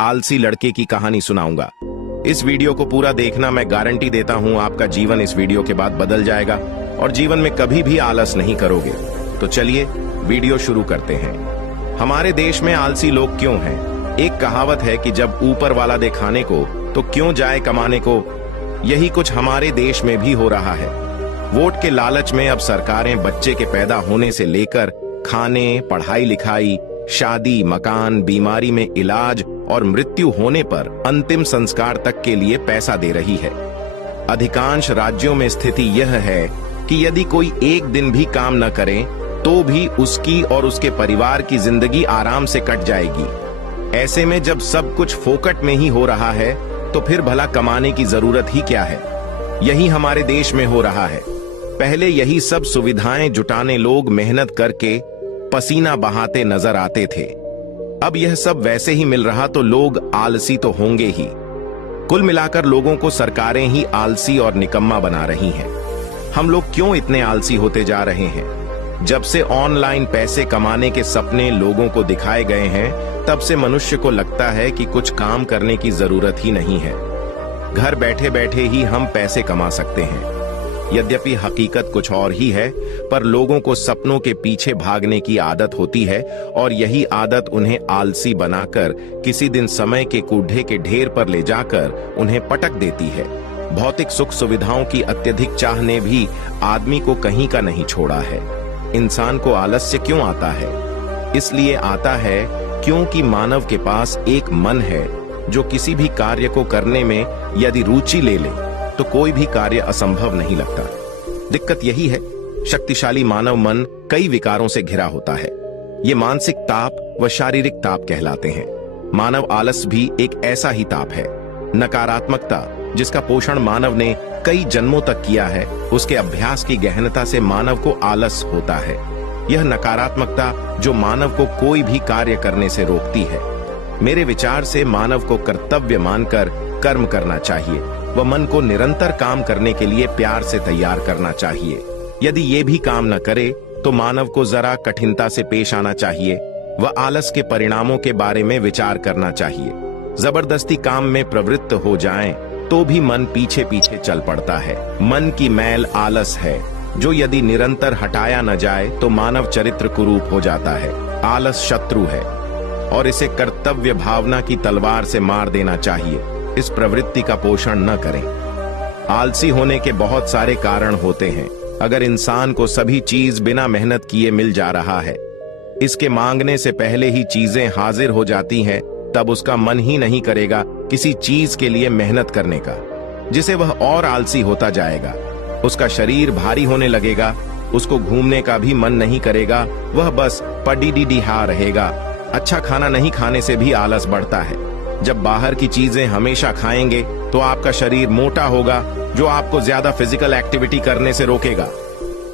आलसी लड़के की कहानी सुनाऊंगा। इस वीडियो को पूरा देखना, मैं गारंटी देता हूं आपका जीवन इस वीडियो के बाद बदल जाएगा और जीवन में कभी भी आलस नहीं करोगे। तो चलिए वीडियो शुरू करते हैं। हमारे देश में आलसी लोग क्यों हैं? एक कहावत है कि जब ऊपर वाला दे खाने को तो क्यों जाए कमाने को। यही कुछ हमारे देश में भी हो रहा है। वोट के लालच में अब सरकारें बच्चे के पैदा होने से लेकर खाने, पढ़ाई लिखाई, शादी, मकान, बीमारी में इलाज और मृत्यु होने पर अंतिम संस्कार तक के लिए पैसा दे रही है। अधिकांश राज्यों में स्थिति यह है कि यदि कोई एक दिन भी काम न करे तो भी उसकी और उसके परिवार की जिंदगी आराम से कट जाएगी। ऐसे में जब सब कुछ फोकट में ही हो रहा है तो फिर भला कमाने की जरूरत ही क्या है? यही हमारे देश में हो रहा है। पहले यही सब सुविधाएं जुटाने लोग मेहनत करके पसीना बहाते नजर आते थे। अब यह सब वैसे ही मिल रहा तो लोग आलसी तो होंगे ही। कुल मिलाकर लोगों को सरकारें ही आलसी और निकम्मा बना रही हैं। हम लोग क्यों इतने आलसी होते जा रहे हैं? जब से ऑनलाइन पैसे कमाने के सपने लोगों को दिखाए गए हैं, तब से मनुष्य को लगता है कि कुछ काम करने की जरूरत ही नहीं है। घर बैठे बैठे ही हम पैसे कमा सकते हैं। यद्यपि हकीकत कुछ और ही है, पर लोगों को सपनों के पीछे भागने की आदत होती है और यही आदत उन्हें आलसी बनाकर किसी दिन समय के कूढ़े के ढेर पर ले जाकर उन्हें पटक देती है। भौतिक सुख सुविधाओं की अत्यधिक चाह ने भी आदमी को कहीं का नहीं छोड़ा है। इंसान को आलस्य क्यों आता है? इसलिए आता है क्योंकि मानव के पास एक मन है जो किसी भी कार्य को करने में यदि रुचि ले ले तो कोई भी कार्य असंभव नहीं लगता। दिक्कत यही है, शक्तिशाली मानव मन कई विकारों से घिरा होता है। ये मानसिक ताप व शारीरिक ताप कहलाते हैं। मानव आलस भी एक ऐसा ही ताप है। नकारात्मकता, जिसका पोषण मानव ने कई जन्मों तक किया है, उसके अभ्यास की गहनता से मानव को आलस होता है। यह नकारात्मकता जो मानव को कोई भी कार्य करने से रोकती है। मेरे विचार से मानव को कर्तव्य मानकर कर्म करना चाहिए व मन को निरंतर काम करने के लिए प्यार से तैयार करना चाहिए। यदि ये भी काम न करे तो मानव को जरा कठिनता से पेश आना चाहिए व आलस के परिणामों के बारे में विचार करना चाहिए। जबरदस्ती काम में प्रवृत्त हो जाएं तो भी मन पीछे पीछे चल पड़ता है। मन की मैल आलस है, जो यदि निरंतर हटाया न जाए तो मानव चरित्र कुरूप हो जाता है। आलस शत्रु है और इसे कर्तव्य भावना की तलवार से मार देना चाहिए। इस प्रवृत्ति का पोषण न करें। आलसी होने के बहुत सारे कारण होते हैं। अगर इंसान को सभी चीज बिना मेहनत किए मिल जा रहा है, इसके मांगने से पहले ही चीजें हाजिर हो जाती हैं, तब उसका मन ही नहीं करेगा किसी चीज के लिए मेहनत करने का, जिसे वह और आलसी होता जाएगा। उसका शरीर भारी होने लगेगा, उसको घूमने का भी मन नहीं करेगा, वह बस पडीडीहा रहेगा। अच्छा खाना नहीं खाने से भी आलस बढ़ता है। जब बाहर की चीजें हमेशा खाएंगे तो आपका शरीर मोटा होगा, जो आपको ज्यादा फिजिकल एक्टिविटी करने से रोकेगा।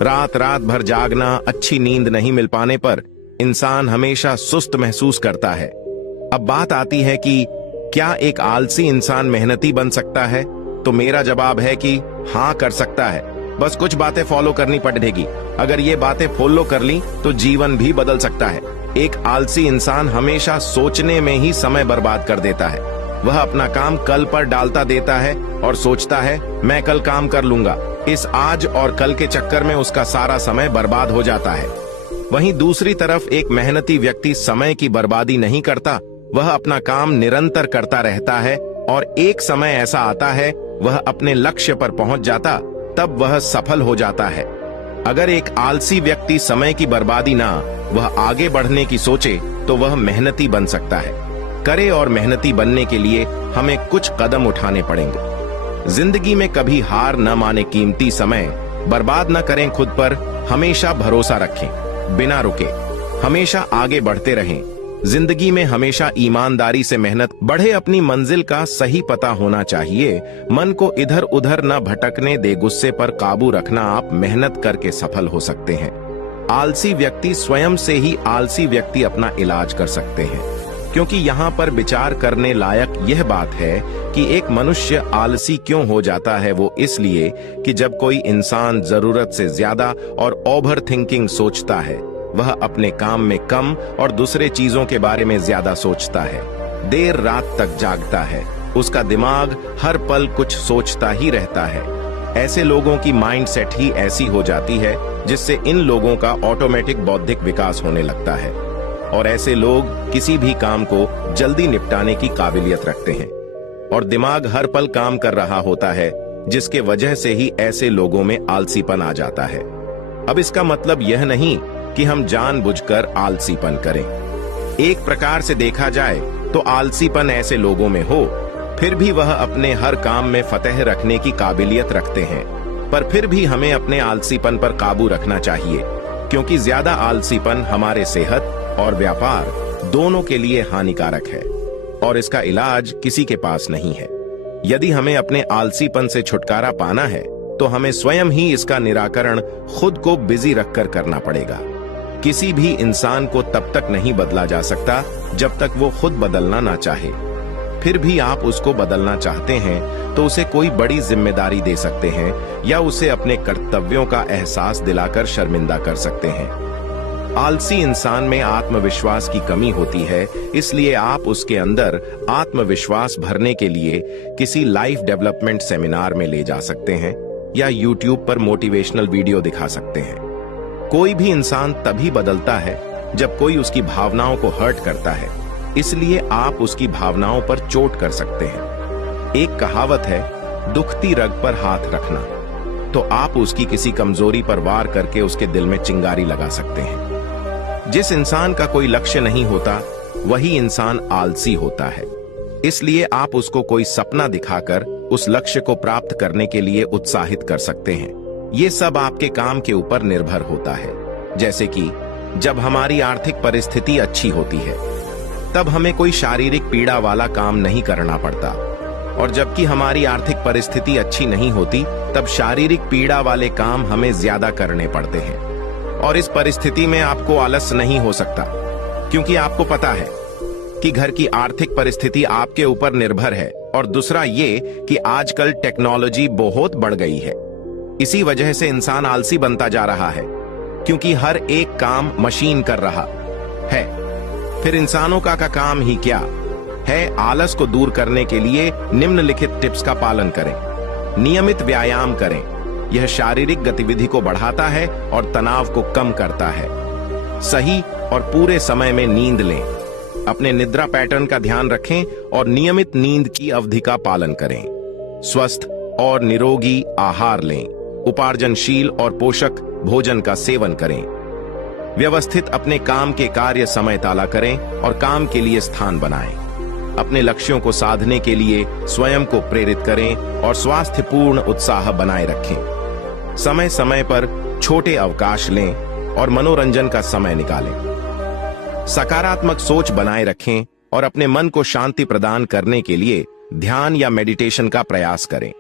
रात रात भर जागना, अच्छी नींद नहीं मिल पाने पर इंसान हमेशा सुस्त महसूस करता है। अब बात आती है कि क्या एक आलसी इंसान मेहनती बन सकता है? तो मेरा जवाब है कि हाँ, कर सकता है। बस कुछ बातें फॉलो करनी पड़ेगी। अगर ये बातें फॉलो कर ली तो जीवन भी बदल सकता है। एक आलसी इंसान हमेशा सोचने में ही समय बर्बाद कर देता है। वह अपना काम कल पर डालता देता है और सोचता है मैं कल काम कर लूंगा। इस आज और कल के चक्कर में उसका सारा समय बर्बाद हो जाता है। वहीं दूसरी तरफ एक मेहनती व्यक्ति समय की बर्बादी नहीं करता, वह अपना काम निरंतर करता रहता है और एक समय ऐसा आता है वह अपने लक्ष्य पर पहुंच जाता, तब वह सफल हो जाता है। अगर एक आलसी व्यक्ति समय की बर्बादी ना, वह आगे बढ़ने की सोचे तो वह मेहनती बन सकता है। करे और मेहनती बनने के लिए हमें कुछ कदम उठाने पड़ेंगे। जिंदगी में कभी हार न माने, कीमती समय बर्बाद न करें, खुद पर हमेशा भरोसा रखें, बिना रुके हमेशा आगे बढ़ते रहें। जिंदगी में हमेशा ईमानदारी से मेहनत बढ़े। अपनी मंजिल का सही पता होना चाहिए। मन को इधर उधर न भटकने दे। गुस्से पर काबू रखना। आप मेहनत करके सफल हो सकते हैं। आलसी व्यक्ति स्वयं से ही आलसी व्यक्ति अपना इलाज कर सकते हैं, क्योंकि यहाँ पर विचार करने लायक यह बात है कि एक मनुष्य आलसी क्यों हो जाता है। वो इसलिए कि जब कोई इंसान जरूरत से ज्यादा और ओवर थिंकिंग सोचता है, वह अपने काम में कम और दूसरे चीजों के बारे में ज्यादा सोचता है। देर रात तक जागता है, उसका दिमाग हर पल कुछ सोचता ही रहता है। ऐसे लोगों की माइंडसेट ही ऐसी हो जाती है जिससे इन लोगों का ऑटोमेटिक बौद्धिक विकास होने लगता है और ऐसे लोग किसी भी काम को जल्दी निपटाने की काबिलियत रखते हैं और दिमाग हर पल काम कर रहा होता है, जिसके वजह से ही ऐसे लोगों में आलसीपन आ जाता है। अब इसका मतलब यह नहीं कि हम जानबूझकर आलसीपन करें। एक प्रकार से देखा जाए तो आलसीपन ऐसे लोगों में हो, फिर भी वह अपने हर काम में फतेह रखने की काबिलियत रखते हैं, पर फिर भी हमें अपने आलसीपन पर काबू रखना चाहिए, क्योंकि ज्यादा आलसीपन हमारे सेहत और व्यापार दोनों के लिए हानिकारक है और इसका इलाज किसी के पास नहीं है। यदि हमें अपने आलसीपन से छुटकारा पाना है तो हमें स्वयं ही इसका निराकरण खुद को बिजी रखकर करना पड़ेगा। किसी भी इंसान को तब तक नहीं बदला जा सकता जब तक वो खुद बदलना ना चाहे। फिर भी आप उसको बदलना चाहते हैं तो उसे कोई बड़ी जिम्मेदारी दे सकते हैं या उसे अपने कर्तव्यों का एहसास दिलाकर शर्मिंदा कर सकते हैं। आलसी इंसान में आत्मविश्वास की कमी होती है, इसलिए आप उसके अंदर आत्मविश्वास भरने के लिए किसी लाइफ डेवलपमेंट सेमिनार में ले जा सकते हैं या यूट्यूब पर मोटिवेशनल वीडियो दिखा सकते हैं। कोई भी इंसान तभी बदलता है जब कोई उसकी भावनाओं को हर्ट करता है, इसलिए आप उसकी भावनाओं पर चोट कर सकते हैं। एक कहावत है, दुखती रग पर हाथ रखना, तो आप उसकी किसी कमजोरी पर वार करके उसके दिल में चिंगारी लगा सकते हैं। जिस इंसान का कोई लक्ष्य नहीं होता वही इंसान आलसी होता है, इसलिए आप उसको कोई सपना दिखाकर उस लक्ष्य को प्राप्त करने के लिए उत्साहित कर सकते हैं। ये सब आपके काम के ऊपर निर्भर होता है। जैसे कि जब हमारी आर्थिक परिस्थिति अच्छी होती है तब हमें कोई शारीरिक पीड़ा वाला काम नहीं करना पड़ता, और जबकि हमारी आर्थिक परिस्थिति अच्छी नहीं होती तब शारीरिक पीड़ा वाले काम हमें ज्यादा करने पड़ते हैं। और इस परिस्थिति में आपको आलस नहीं हो सकता, क्योंकि आपको पता है कि घर की आर्थिक परिस्थिति आपके ऊपर निर्भर है, और दूसरा ये कि आजकल टेक्नोलॉजी बहुत बढ़ गई है। इसी वजह से इंसान आलसी बनता जा रहा है, क्योंकि हर एक काम मशीन कर रहा है। फिर इंसानों का काम ही क्या है? आलस को दूर करने के लिए निम्नलिखित टिप्स का पालन करें। नियमित व्यायाम करें, यह शारीरिक गतिविधि को बढ़ाता है और तनाव को कम करता है। सही और पूरे समय में नींद लें। अपने निद्रा पैटर्न का ध्यान रखें और नियमित नींद की अवधि का पालन करें। स्वस्थ और निरोगी आहार लें। उपार्जनशील और पोषक भोजन का सेवन करें। व्यवस्थित अपने काम के कार्य समय ताला करें और काम के लिए स्थान बनाएं। अपने लक्ष्यों को साधने के लिए स्वयं को प्रेरित करें और स्वास्थ्यपूर्ण उत्साह बनाए रखें। समय समय पर छोटे अवकाश लें और मनोरंजन का समय निकालें। सकारात्मक सोच बनाए रखें और अपने मन को शांति प्रदान करने के लिए ध्यान या मेडिटेशन का प्रयास करें।